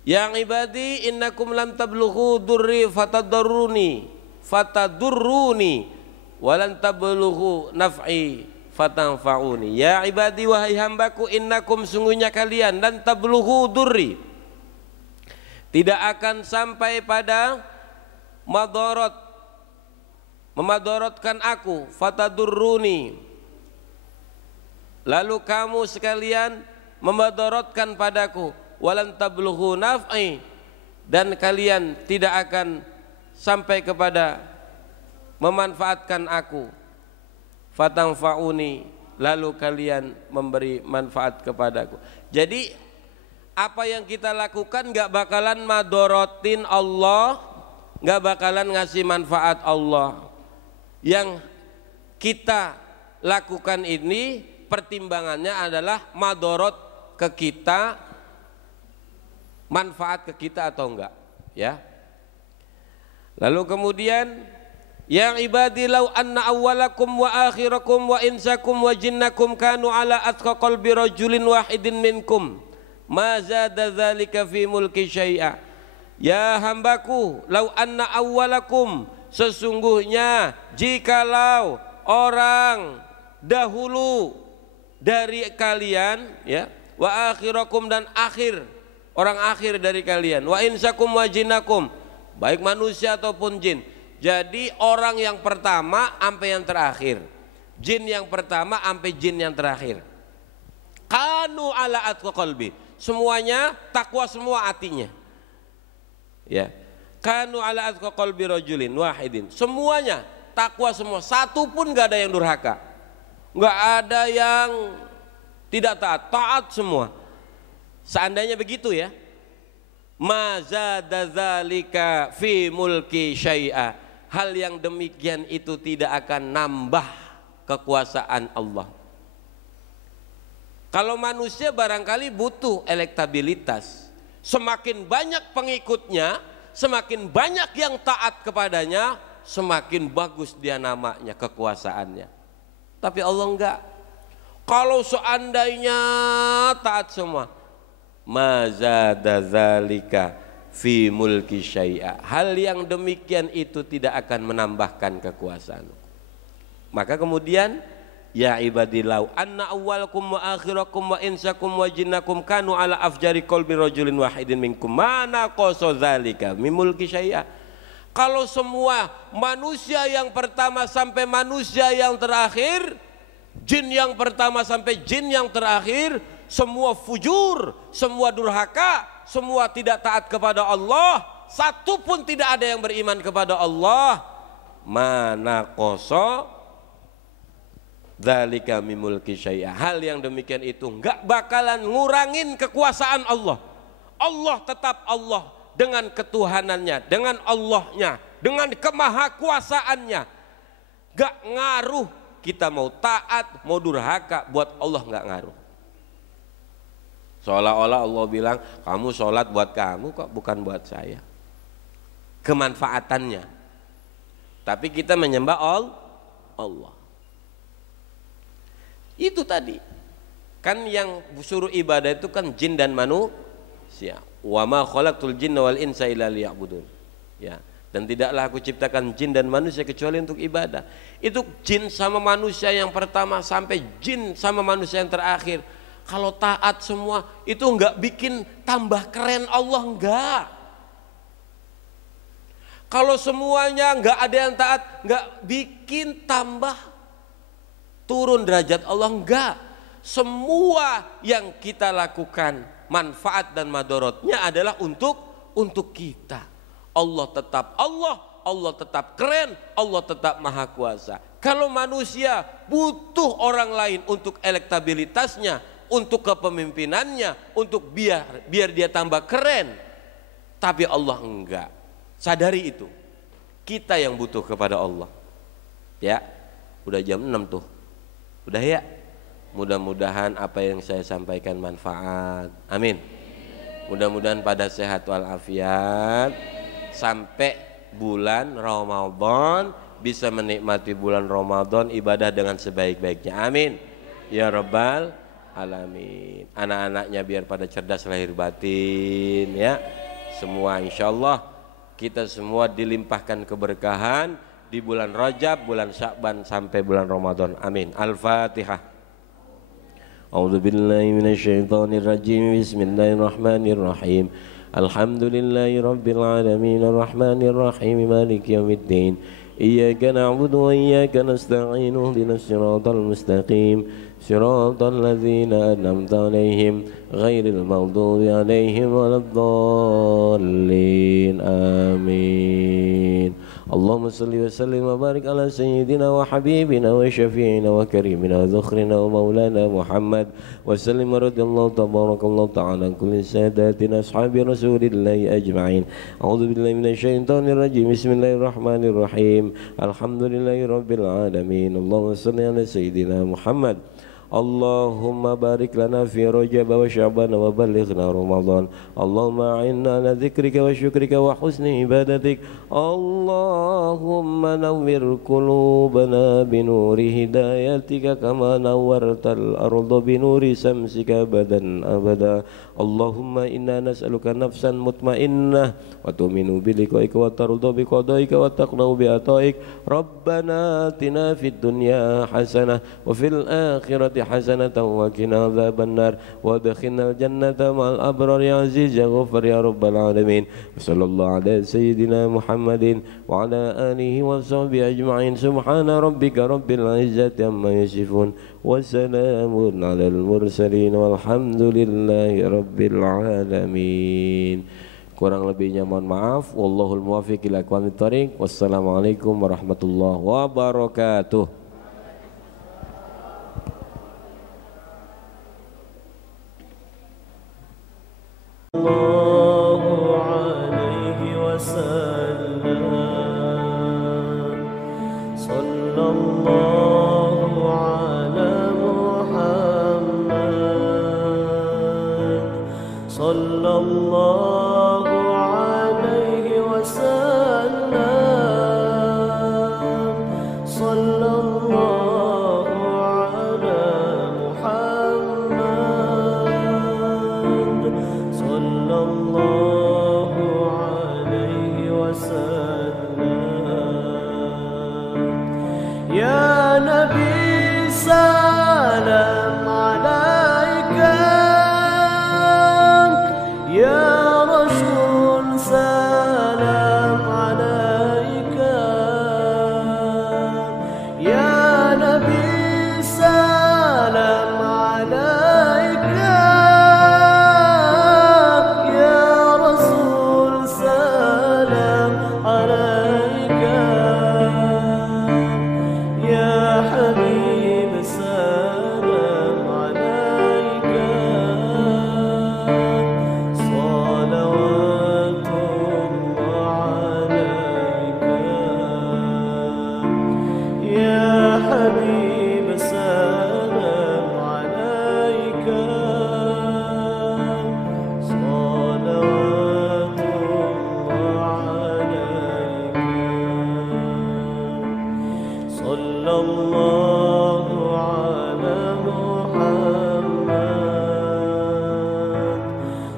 Yang ibadi innakum lam tablughu durri fatadurruni walan tablughu naf'i fatanfa'uni. Ya ibadi wahai hambaku, innakum sungguhnya kalian lan tablughu durri, tidak akan sampai pada madarat, memadaratkan aku, fatadurruni, lalu kamu sekalian memadaratkan padaku, walan tablughu naf'i, dan kalian tidak akan sampai kepada memanfaatkan aku, fatanfa'uni, lalu kalian memberi manfaat kepadaku. Jadi apa yang kita lakukan gak bakalan madorotin Allah, gak bakalan ngasih manfaat Allah. Yang kita lakukan ini pertimbangannya adalah madorot ke kita, manfaat ke kita atau enggak, ya. Lalu kemudian yang ibadi law anna awwalakum wa akhirakum wa insakum wa jinnakum kanu ala atqa qalbi rajulin wahidin minkum ma zada dzalika fi mulki syai'a. Ya hambaku, law anna awwalakum, sesungguhnya jikalau orang dahulu dari kalian, ya, wa akhirakum, dan akhir, orang akhir dari kalian, wa insakum wa jinnakum, baik manusia ataupun jin. Jadi orang yang pertama sampai yang terakhir, jin yang pertama sampai jin yang terakhir, kanu ala atqa qalbi, semuanya takwa semua hatinya, ya, kanu ala atqa qalbi rajulin wahidin, semuanya takwa semua, satu pun gak ada yang durhaka, nggak ada yang tidak taat, taat semua. Seandainya begitu ya, mazada dzalika fi mulki syai'a, hal yang demikian itu tidak akan nambah kekuasaan Allah. Kalau manusia barangkali butuh elektabilitas, semakin banyak pengikutnya, semakin banyak yang taat kepadanya, semakin bagus dia namanya, kekuasaannya. Tapi Allah enggak. Kalau seandainya taat semua, mazada dzalika fi mulki syai'a, hal yang demikian itu tidak akan menambahkan kekuasaan. Maka kemudian ya ibadilau anna awwalakum wa akhirakum wa insakum wa jinnakum kanu ala afjari qalbi rajulin wahidin minkum mana qasa dzalika min mulki syai'a. Kalau semua manusia yang pertama sampai manusia yang terakhir, jin yang pertama sampai jin yang terakhir, semua fujur, semua durhaka, semua tidak taat kepada Allah, satu pun tidak ada yang beriman kepada Allah, mana koso dzalika min mulki syai'a, hal yang demikian itu enggak bakalan ngurangin kekuasaan Allah. Allah tetap Allah dengan ketuhanannya, dengan Allahnya, dengan kemahakuasaannya. Gak ngaruh kita mau taat, mau durhaka, buat Allah gak ngaruh. Seolah-olah Allah bilang, kamu sholat buat kamu kok, bukan buat saya. Kemanfaatannya. Tapi kita menyembah Allah. Itu tadi. Kan yang suruh ibadah itu kan jin dan manusia. Wa ma khalaqtul jinna wal insa illa liya'budun. Ya, dan tidaklah aku ciptakan jin dan manusia kecuali untuk ibadah. Itu jin sama manusia yang pertama sampai jin sama manusia yang terakhir. Kalau taat semua itu enggak bikin tambah keren Allah, enggak. Kalau semuanya enggak ada yang taat, enggak bikin tambah turun derajat Allah, enggak. Semua yang kita lakukan manfaat dan madorotnya adalah untuk kita. Allah tetap Allah, Allah tetap keren, Allah tetap maha kuasa. Kalau manusia butuh orang lain untuk elektabilitasnya, untuk kepemimpinannya, untuk biar dia tambah keren. Tapi Allah enggak. Sadari itu. Kita yang butuh kepada Allah. Ya, udah jam 6 tuh. Udah ya. Mudah-mudahan apa yang saya sampaikan manfaat. Amin. Mudah-mudahan pada sehat walafiat sampai bulan Ramadan bisa menikmati bulan Ramadan ibadah dengan sebaik-baiknya. Amin. Ya Rabbal Alamin. Anak-anaknya biar pada cerdas lahir batin ya. Semua insyaallah kita semua dilimpahkan keberkahan di bulan Rajab, bulan Sya'ban sampai bulan Ramadan. Amin. Al-Fatihah. A'udzu billahi minasyaitonir rajim. Bismillahirrahmanirrahim. Alhamdulillahi rabbil alamin arrahmanir rahim maliki yaumiddin. Iyyaka na'budu wa iyyaka nasta'in ihdinas siratal mustaqim siratal ladzina an'amta 'alaihim ghairil maghdubi 'alaihim waladdallin. Amin. Allahumma salli wa sallim wa barik ala sayyidina wa habibina wa syafi'ina wa karimina wa dhukhrina wa maulana Muhammad wa sallim radhiyallahu tabarakallahu ta'ala kulli sadatina ashabi rasulillahi ajma'in. A'udzu billahi minasyaitonir rajim. Bismillahirrahmanirrahim. Alhamdulillahi rabbil alamin. Allahumma salli ala sayyidina Muhammad. Allahumma barik lana fi Rajab wa Sya'ban wa ballighna Ramadan. Allahumma a'inna ala dzikrika wa syukrika wa husni ibadatik. Allahumma nawwir qulubana bi nuri hidayatika kama nawwartal arda bi nuri samsika abadan abada. Allahumma inna nas'aluka nafsan mutmainnah wa tu'minu bi liqa'ika wa tarda bi qadaika wa taqna'u bi ata'ik. Rabbana atina fid dunya hasanah wa fil akhirati hasanatan wa qina adzabannar wa adkhilnal jannata ma'al abrar ya aziz ya ghafar ya rabbal alamin. Sallallahu ala sayyidina Muhammadin wa ala alihi wa sahbihi ajma'in. Subhana rabbika rabbil izzati amma yasifun wa salamun alal mursalin walhamdulillahi rabbil alamin. Kurang lebihnya mohon maaf. Wallahul muwaffiq ila aqwamit thoriq. Wassalamualaikum warahmatullahi wabarakatuh. Sallallahu alaihi wasallam. Sallallahu ala Muhammad. Sallallahu alaihi wasallam. Sallallahu ala Muhammad. Sallallahu alaihi wasallam. Ya Nabi salam alaika. Ya Rasul salam alaika. Ya Nabi salam alaika. Ya Rasul salam alaika. Ya Habib salam alaika. Salawatullah alaika. Ya Habib salam alaika. Salawatullah alaika. Sallallahu ala Muhammad.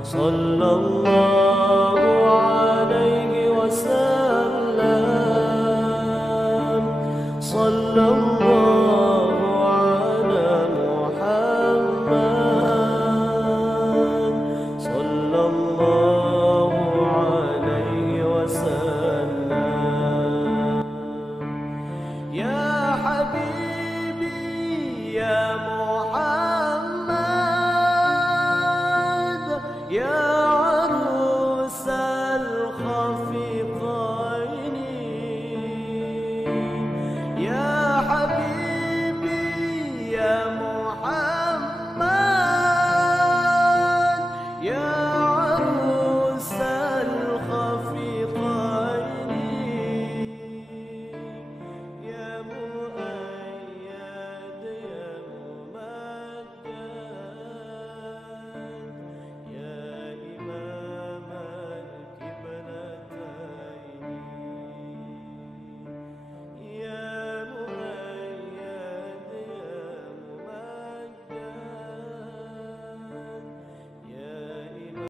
Sallallahu alaihi wasallam. Sallallahu ala Muhammad. Sallallahu alaihi wasallam. Ya Habibi ya Muhammad. Ya arus al-khafi